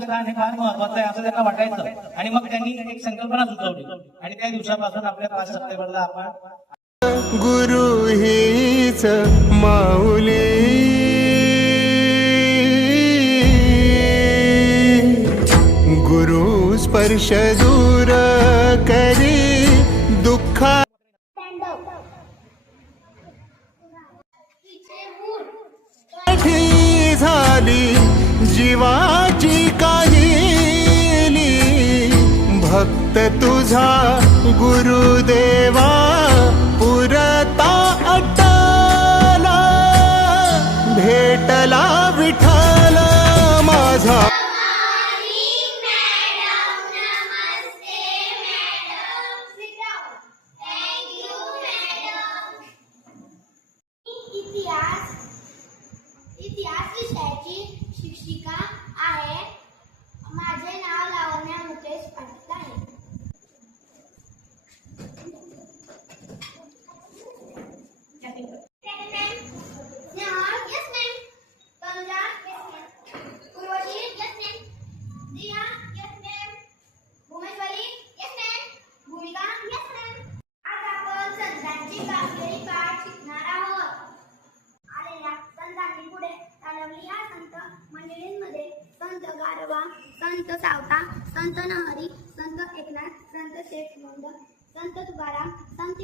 स्थान हे फार महत्वाचं आहे असं त्यांना वाटायचं आणि मग त्यांनी एक संकल्पना सुचवली आणि त्या दिवसापासून आपल्या 5 सप्टेंबरला आपण गुरु हीच माऊली गुरु स्पर्श दूर करी दुःखा झाली जीवाची काहिली भक्त तुझा गुरुदेवा पुरता अटला भेटला विठ्ठल माझा इतिहास विषयाची शिक्षिका आहे. माझे नाव लावण्या मुकेश पाटील आहे. संत गारवा, संत सावता, संत नहरी, संत एकनाथ, संत शेठ मोंड, संत तुकाराम, संत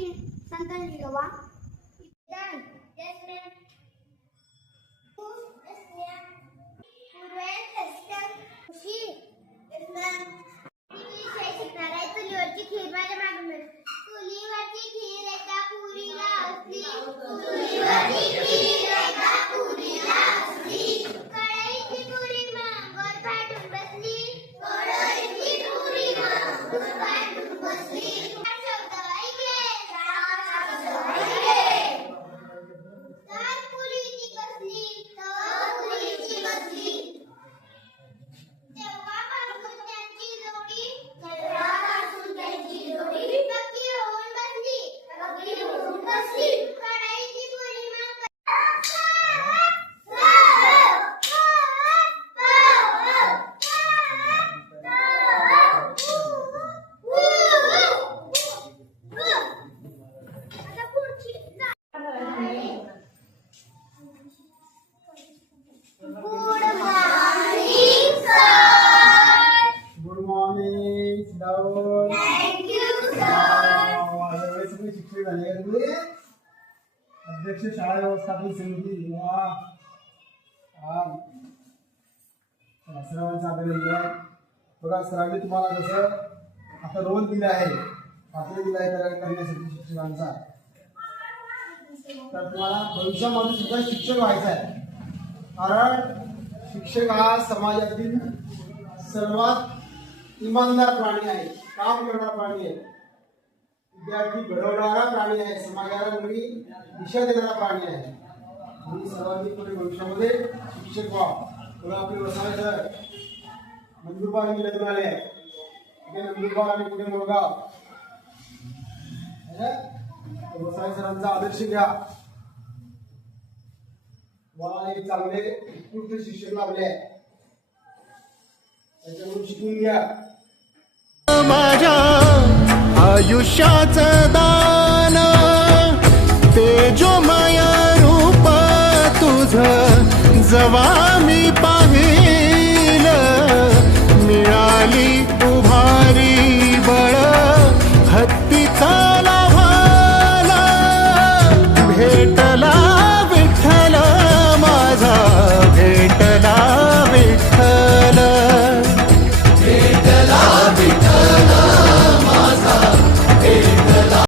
निरवा. चुलीवरची खीर माझ्या मागून चुलीवरची खीर एका पुरीला असली चुलीवरची खीर एका पुरीला असली कढईची पुरी मांगोर फाटून बसली कढईची पुरी मांगोर फाटून बसली शब्द ऐकले तर पुरीची कसली तर पुरीची कसली तेव्हापासून त्यांची जोडी पक्की होऊन बसली कढईची पुरी मांगोर अध्यक्ष शाळा व्यवस्थापन समिती सरावांचं अभिनंदन आहे. बघा सरांनी तुम्हाला कसं आता रोल दिला आहे पात्र दिला आहे करण्यासाठी शिक्षकांचा, तर तुम्हाला भविष्यामध्ये सुद्धा शिक्षक व्हायचा आहे. कारण शिक्षक हा समाजातील सर्वात इमानदार प्राणी आहे, काम करणारा प्राणी आहे, विद्यार्थी घडवणारा प्राणी आहे, समाजाला नवी दिशा देणारा प्राणी आहे. म्हणून सर्वांनी पुढे भविष्यामध्ये शिक्षक व्हा. म्हणून आपले वसावे सर नंदुरबार लग्न आले आहे, नंदुरबार आणि पुढे मोरगाव वसावे सरांचा आदर्श घ्या. मला एक चांगले उत्कृष्ट शिक्षक लाभले आहे, त्याच्याकडून शिकून घ्या. माझ्या आयुष्याचं